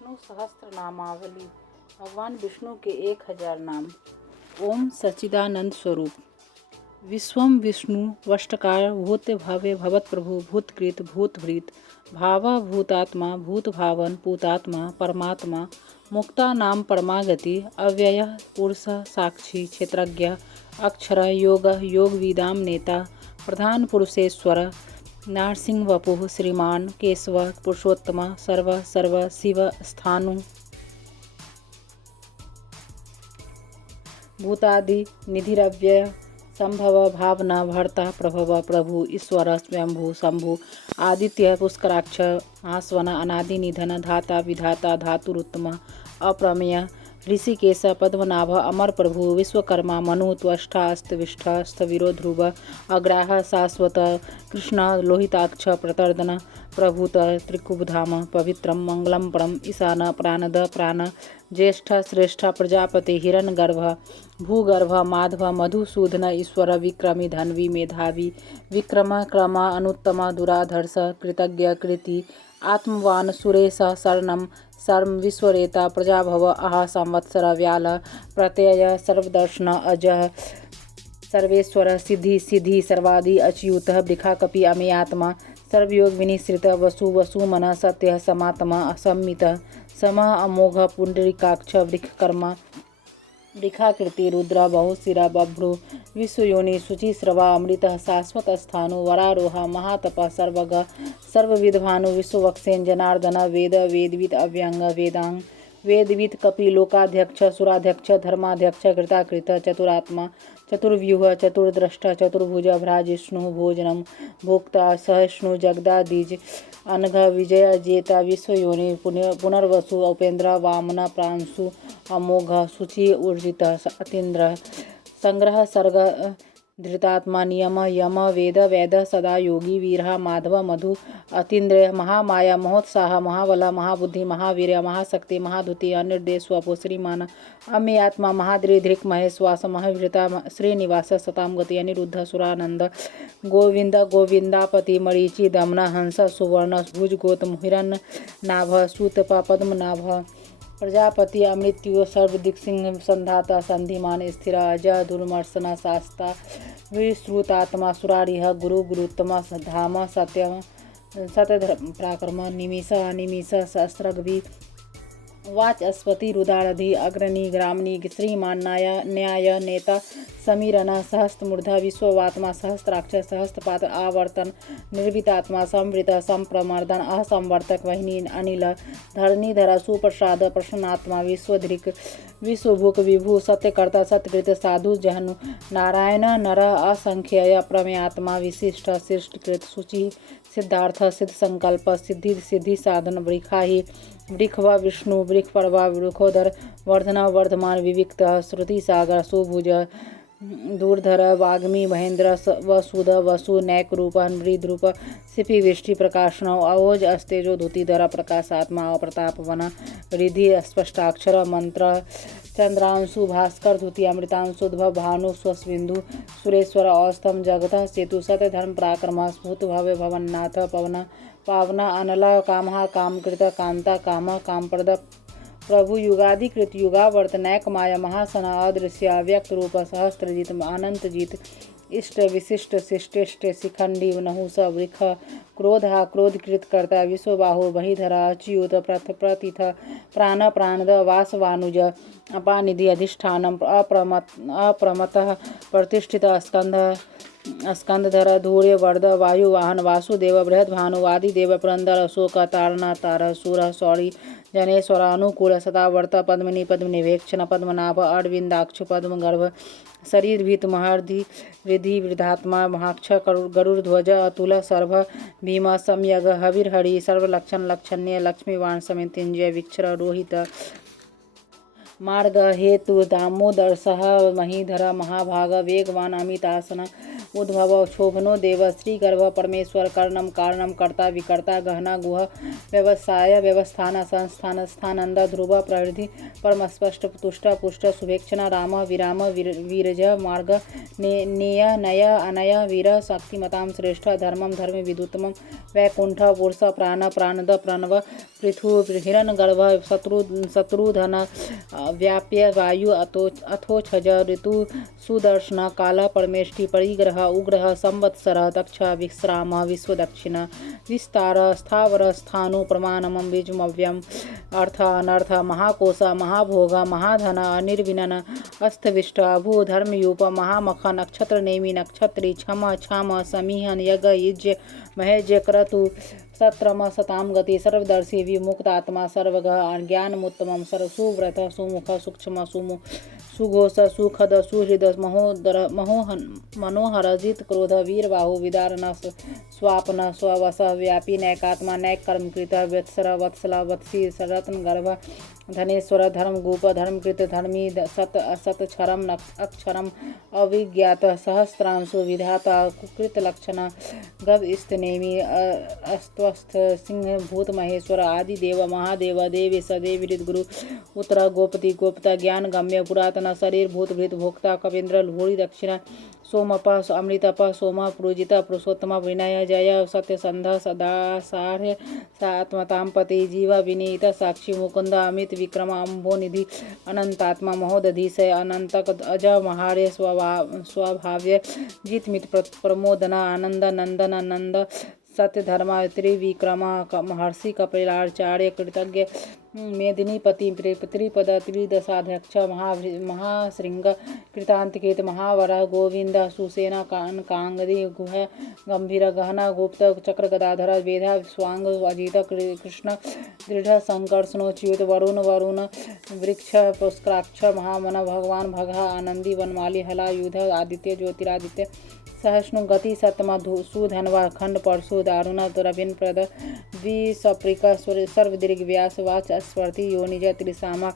विष्णु सहस्त्र नामावली। भगवान विष्णु के 1000 नाम। ओम सच्चिदानंद स्वरूप। विश्वम विष्णु वष्टकार भूत भावे भवत प्रभु भूतकृत भूतभृत भावा भूतात्मा भूत भावन पूतात्मा परमात्मा मुक्ता नाम परमागति अव्यय पुरुष साक्षी क्षेत्रज्ञ अक्षर योग योग विदाम नेता प्रधान पुरुषेश्वर नारसिंह वपुः श्रीमान केशव पुरुषोत्तम सर्व सर्व शिव स्थानु भूतादि निधिरव्यय संभव भावना भर्ता प्रभव प्रभु ईश्वर स्वयंभू शंभु आदित्य पुष्कराक्ष महास्वन अनादि निधन धाता विधाता धातुरुत्तम अप्रमेय ऋषिकेश पद्मनाभ अमर प्रभु विश्वकर्मा मनु त्वष्टा अस्तविष्ठ स्थविरो ध्रुव अग्राह शाश्वत कृष्ण लोहिताक्ष प्रतर्दन प्रभूत त्रिकुबधाम पवित्रम मंगलम परम ईशान प्राणद प्राण ज्येष्ठ श्रेष्ठ प्रजापति हिरण्यगर्भ भूगर्भ माधव मधुसूदन ईश्वर विक्रमी धन्वी मेधावी विक्रम क्रम अनुत्तम दुराधर्ष कृतज्ञ कृति आत्मवान सुरेश शरणम सर्व विश्वरेता प्रजाभव अह संवत्सर व्याल प्रत्यय सर्वदर्शन अजः सर्वेश्वर सिद्धि सिद्धि सर्वादि अच्युत वृखा कपि अमेयात्मा सर्वयोग विनिश्रित वसु वसु मन सत्य समात्मा असम्मित सम अमोघ पुंडरीकाक्ष वृखकर्मा वृखाकृति रुद्र बहुशिरा बभ्रु विश्वयोनि शुचिस्रवा अमृत शाश्वत स्थानु वरारोह महातप सर्वग सर्वविद्भानु विश्ववक्षेन जनार्दन वेद वेदविद अव्यंग वेदांग वेदविद कपि लोकाध्यक्ष सुराध्यक्ष धर्माध्यक्ष कृताकृत चतुरात्मा चतुर्व्यूह चतुर्द्रष्ट चतुर्भुज भ्राजिष्णु भोजनम भोक्ता सहिष्णु जगदादिज अनघ विजय जेता विश्वयोनि पुनर्वसु उपेन्द्र वामन प्रांशु अमोघ शुचि ऊर्जित अतीन्द्र संग्रह सर्ग धृतात्मा नियम यम वेद वेद सदा योगी वीरः माधव मधु अतीन्द्र महामाया महोत्साह महाबल महाबुद्धि महावीर महाशक्ति महाधुति अनिर्देश स्वपो श्रीमान अमेयात्मा महाद्रिधृक् महेश्वास महावृता श्रीनिवास सताम गति अनिरुद्ध सुरानंद गोविंद गोविंदापति मरीचि दमन हंस सुवर्ण भुज गौतम हिरण्य नाभ सूतप पद्मनाभ प्रजापति अमृत्यु सर्वदिक्सिंह संधाता संधिमान स्थिर अज दुर्मर्शना शास्ता विश्रुतात्मा सुरारिह गुरु गुरुत्तम धाम सत्यम सत्यधर्म पराक्रम निमिष अनिमिष सहस्रगभि वाचस्पति रुदारधि अग्रणी ग्रामणी श्रीमान न्याय नेता समीरन सहस्त्रमूर्धा विश्ववात्मा सहस्त्राक्ष सहस्त्रपात आवर्तन निर्वितात्मा संवृत संप्रमर्दन असंवर्तक वहिनी अनिल धरणीधर सुप्रसाद प्रसन्नात्मा विश्वधृक विश्वभुक विभु सत्यकर्ता सत्यकृत साधु जहनु नारायण नर असंख्यय प्रमेयात्मा विशिष्ट शिष्टकृत शुचि सिद्धार्थ सिद्ध संकल्प सिद्धि सिद्धि साधन वृखाहि वृखवा विष्णु वृख पर्वा वृखोदर वर्धना वर्धमान विविक्त श्रुति सागर सुभुज दूरधर वाग्मी महेंद्र वसुद वसु नैक रूप मृद्रूप सिपि विष्टि प्रकाशन अवोज अस्तेजो धुतिधर प्रकाशात्मा अप्रताप वन रिधि स्पष्टाक्षर मंत्र चंद्रांशु भास्कर धुति अमृतांशुद्भव भानु स्वस्बिंदु सुरेश्वर औस्तम जगत सेतु सत्य धर्म पराक्रम स्फूत भव्य भवन्नाथ पवन पावना अनला कामहा कामकृत कांता काम कामप्रद प्रभु युगाधिकृत युगावर्त नैक माया महासना अदृश्य अव्यक्त रूप सहस्त्रजित अनंत जीत इष्ट विशिष्ट शिष्टेष्ट शिखंडी नहुस वृख क्रोधा क्रोधकृत कर्ता विश्वबाहु बहिधरा अच्युत प्रतिथ प्राण प्राणद वासवानुज अपानिधि अधिष्ठानम अप्रमतः प्रतिष्ठित स्कंदधर धूर्य वर्द वायुवाहन वासुदेव बृहद्भानु आदिदेव पुरंदर अशोक तारणा तार सूर सौरी जनेश्वर अनुकूल सदावर्त पद्मिनी पद्मनिवेक्षण पद्मनाभ अरविंदाक्ष पद्मगर्भ शरीरभीत महर्धि रिधि वृद्धात्मा महाक्ष गरुड़ध्वज अतुल सर्भ भीम सम्यग हविर्हरि सर्वलक्षण लक्षण्य लक्ष्मीवाण समितिंजय विक्षर रोहित मार्ग हेतु दामोदर सह महीधर महाभाग वेगवान अमितासन उद्भव क्षोभनो देव श्रीगर्भ परमेश्वर कर्णम कारणम कर्ता विकर्ता गहना गुह व्यवसाय व्यवस्थान संस्थान स्थानंद ध्रुव प्रहृदि परमस्पष्ट तुष्ट पुष्ट शुभेक्षण राम विराम वीरज मार्ग नेय नय अनय वीर शक्तिमतां श्रेष्ठ धर्मं धर्म विदुतमं वैकुंठ पुरुष प्राण प्राणद प्रणव पृथु हिरण्यगर्भ शत्रुधन व्याप्य वायु अथोक्षज ऋतु सुदर्शन काल परमेष्टि परिग्रह उग्रह संवत्सर दक्ष विश्राम विश्वदक्षिण विस्तार स्थावर स्थाणु प्रमाणमं बीजमव्यम अर्थ अनर्थ महाकोश महाभोग महाधन अनिर्विनन अस्तविष्ट अभू धर्मयूप महामख नक्षत्र नेमि नक्षत्री क्षम क्षाम समीहन यज्ञ युज्य महेज्य क्रतु सत्रम सताम गति सर्वदर्शी विमुक्त आत्मा सर्वगः ज्ञानमुत्तमं सुव्रत सुमुख सूक्ष्म सुघोष सुखद सुहृद मनोहर जित क्रोध वीरबाहु विदारण स्वापन स्ववश व्यापी नैकात्मा नैक कर्मकृत वत्सर वत्सल वत्सी रत्न गर्भ धनेश्वर धर्मगोप धर्मकृत धर्मी सत असत क्षरम अक्षरम अविज्ञात सहस्रांशु विधाता कुकृत लक्षण गव स्तनेमी अस्वस्थ सिंह भूत महेश्वर आदि देव महादेव देवी सदेव गुरु उत्तर गोपति गोप्ता ज्ञान गम्य पुरातन शरीर भूत भृत भोक्ता कवीन्द्र भूरि दक्षिण सोमप अमृतप सोम प्रोजित पुरुषोत्तम विनय जय सत्यसंध सदासार्य सात्मतां पति जीव विनीत साक्षी मुकुंद अमित विक्रम अम्भोनिधि अनंतात्मा महोदधिशय अनंतक अज महार्य स्वभाव्य जितमित प्रमोदन आनंद नंदन नंद सत्य धर्म त्रिविक्रम महर्षि कपिलाचार्य कृतज्ञ मेदिनीपति त्रिपद त्रिदशाध्यक्ष महाशृंग कृतांतकृत महावर गोविंद सुसेना कांगदी गुह गंभीर गहना गुप्त चक्र गदाधर वेधा स्वांग अजित कृष्ण दृढ़ संकर्षणोच्युत वरुण वृक्ष पुष्कराक्ष महामन भगवान भगा आनंदी वनमाली हला युध आदित्य ज्योतिरादित्य सहस्नु गति सतम सुधनवा खंड परशु दारुण रविन प्रद द्विसप्रिक सर्वदीर्घ व्यास वाच स्पर्ति योनिज त्रिसामा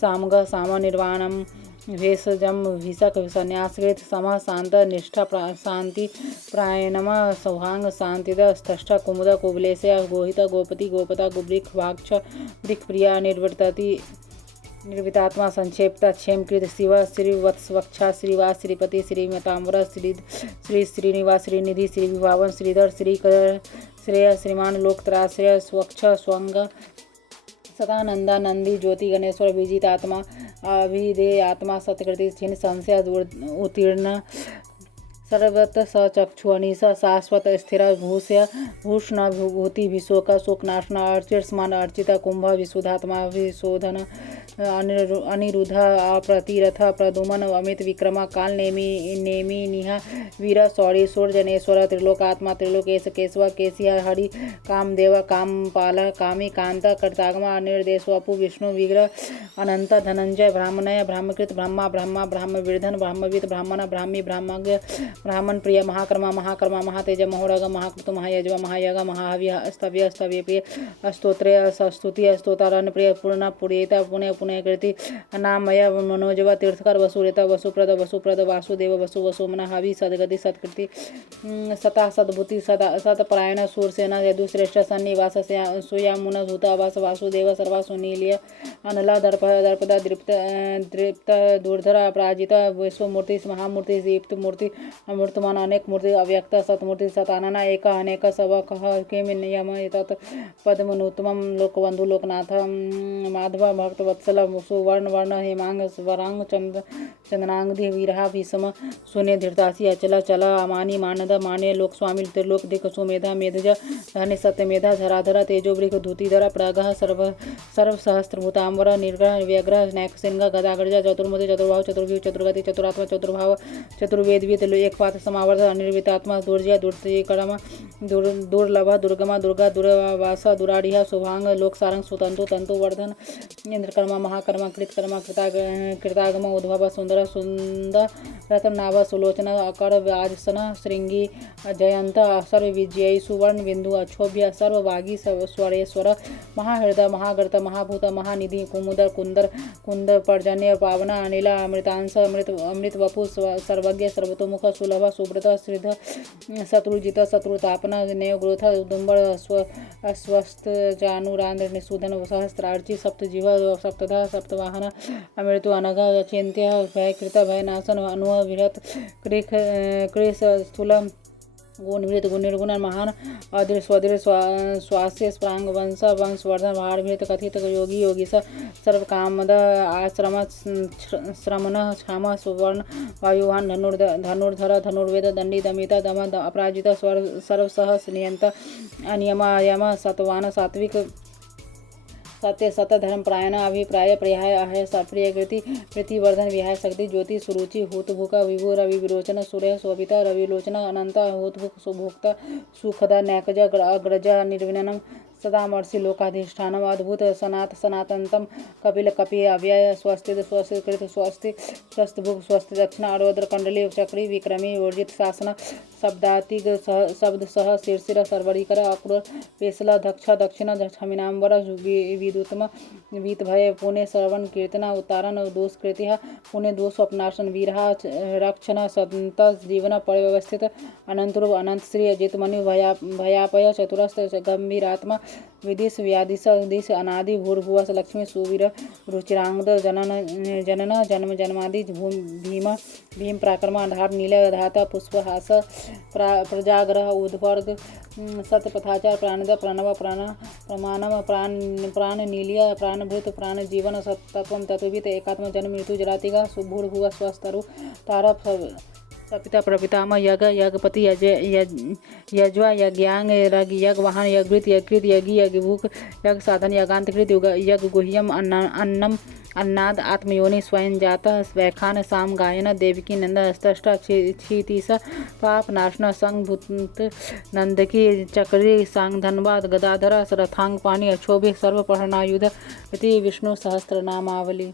सामग साम निर्वाणम भेषजम भीषक संन्यासकृत सम शांत निष्ठा शांति प्रायणम सौभांग शांतिद स्थष्ट कुमुद कुबलेशय गोहित गोपति गोपता गुब्रिक वाक्ष वृक्षप्रिया निर्वितात्मा संक्षेपता क्षेमकृत शिव श्रीवत्सवक्षा श्रीवास श्रीपति श्रीमताम्बर श्री श्रीनिवास श्रीनिधि श्री विभावन श्रीधर श्रीकर श्रेय श्रीमान लोकत्राश्रय स्वच्छ स्वंग सदानंदा नंदी ज्योति गणेश्वर विजित आत्मा अभिधेय आत्मा सत्कृति छिन्न संशय उत्तीर्ण सर्वत सचक्षु अनिश शाश्वत स्थिर भूष्य भूषण भूति विशोक शोकनाशन अर्चिस्मान अर्चित कुंभ विशुद्धात्मा विशोधन अनिरुद्ध अप्रतिरथ प्रदुमन अमित विक्रम काल नेमि निहा वीर शौरी सूर्यजनेश्वर त्रिलोकात्मा त्रिलोकेश केशव केशिया हरि कामदेव कामपाल कामी कांत कर्तागमा अनिर्देश अपु विष्णु विग्रह अनंत धनंजय ब्राह्मणय ब्राह्मकृत ब्रह्मा ब्रह्मा ब्राह्मविर्धन ब्राह्मविद ब्राह्मण ब्राह्मी ब्राह्मज्ञ ब्राह्मण प्रिय महाकर्मा महाकर्मा महातेज महोरग महाकृत महायज्व महायग महाहवि स्तव्य स्तव्य प्रिय स्तोत्रे स्तुति स्तोतारण प्रिय पूर्ण पुरेता पुण्य पुण्य कृति अनामय मनोजव तीर्थकर वसुरेता वसुप्रद वासुदेव वसुमन हवि सदगति सत्कृति सता सद्भुति सतपरायण सूरसेना यदुश्रेष्ठ सन्निवास सुयामुन धूत आवास वासुदेव सर्वा सुनीलिय अनला दर्पदा दृप्त दूरधर अपराजित विश्वमूर्ति महामूर्ति दीप्त मूर्ति अमूर्तमान अनेक मूर्ति अव्यक्त सतमूर्ति सतानना एक अनेक सब कह किम नियम तत् पद्मनुत्तमं लोकबंधु लोकनाथ माधव भक्त वत्सल सुवर्ण वर्ण हेमांग वरांग चंदनांगधि वीरहा भीषम शून्य धीरतासी अचल चल अमानी मानद मान्य लोक स्वामी त्रिलोक दिक सुमेधा मेधज धन्य सत्यमेधा धराधरा तेजोवृक धूतिधर प्रगह सर्व सहस्त्रभूतांबर निर्ग्रह व्यग्रह नैकसिंह गदागर्ज चतुर्मुख चतुर्भाव चतुर्भुज चतुर्गति चतुरात्मा चतुर्भाव चतुर्वेदविद एकपात समावर्त अनिर्वितात्मा दुर्जय दुर्कर्म दुर्लभ दुर्गमा दुर्गा दुर्वासा दुराढ़ शुभांग लोकसारंग सुतंतु तंतुवर्धन इंद्रकर्मा महाकर्मा कृतकर्मा कृतागम उद्भव सुंदर रत्नाभ सुलोचन अकर आसन श्रृंगी जयंत सर्वविजयी सुवर्ण बिंदु अक्षोभ्य सर्वभागी स्वरेश्वर महाहृदय महागर्त महाभूत महानिधि कुमुदर कुंद पर्जन्य पावन अनिल अमृतांश अमृत वपु सर्वज्ञ सर्वतोमुख सुलभ सुब्रत श्रिध शत्रुजित शत्रुतापन नेवग्रोथ उदुम्बर अस्वस्थ जानुरांद्र निषूदन सहस्त्रार्ची सप्तजीव सप्तधा सप्तवाहन अमृतु अनघ चिंत्य भयकृत भयनाशन अनु विहत कृष स्थूल गुणभृत गुणिर्गुण महान अदृ स्वदृ स्वास्य स्प्रांग वंश वंशवर्धन भारभृत कथित योगी योगीश सर्वकामद आश्रम श्रमण क्षाम सुवर्ण वायुवान धनुर्धर धनुर्वेद दंडी दमिता दम अपराजित सर्वसह नियंत अनियम सत्वान सात्विक सत्य सत धर्म प्रायण अभिप्राय पर्याय अहय प्रिय प्रीतिवर्धन विहाय शक्ति ज्योति सुरुचि हुतभुक विभु रवि विरोचन सूर्य शोभिता रविलोचन अनंत हुतभुक सुभोक्ता सुखदा नैकज अग्रज निर्विनम सदामर्षि लोकाधिष्ठानम अद्भुत सनातनतम कपिल कपि अव्यय स्वस्ति स्वस्ति कृत स्वस्ति स्वस्थभुक स्वस्ति दक्षिण आरोद्र कंडली चक्री विक्रमी वर्जित शासन शब्दातिग शब्द सह शीर्षिर सर्वरीकर अक्रूर पेशल दक्ष दक्षिण छमिनांबर विदुतम वीत भय पुणे श्रवण कीर्तन उतारण दोषकृति पुणे दोष अपनाशन वीरहा रक्षण संत जीवन परिव्यवस्थित अनंतरूप अनंत श्री अजित मनु भयापय चतुरस्त गंभीरात्मा विदिश व्यादिश दिश अनादि भूर्भुवस लक्ष्मी सुवीर रुचिरांगद जनन जन्म जन्मादि भीम प्राक्रम आधार नील धाता पुष्पहास प्रजाग्रह उद्वर्ग सतपथाचार प्राणद प्रणव प्रमाणम प्राण नीलिया प्राणभूत प्राण जीवन सत्तत्व तत्वित एकात्म जन्म मृत्यु जरातिगा सुभूर्भुव स्वस्तरु तारक सपिता प्रपितामह यज्ञ यज्ञपति यज्वा यज्ञांग यज्ञवाहन यज्ञृत यज्ञकृत यज्ञ यज्ञभूक यज्ञ साधन यज्ञांतकृत यज्ञ गुह्यम अन्नम अन्नाद आत्मयोनि स्वयं जाता स्वैखान साम गायन देवकी नंद हस्तष्ट क्षितिश पाप नाशन संग भूत नंदकी चक्री सांग धनबाद गदाधर रथांग पाणी अक्षोभ्य सर्व पढ़नायुध विष्णु सहस्त्र नामावली।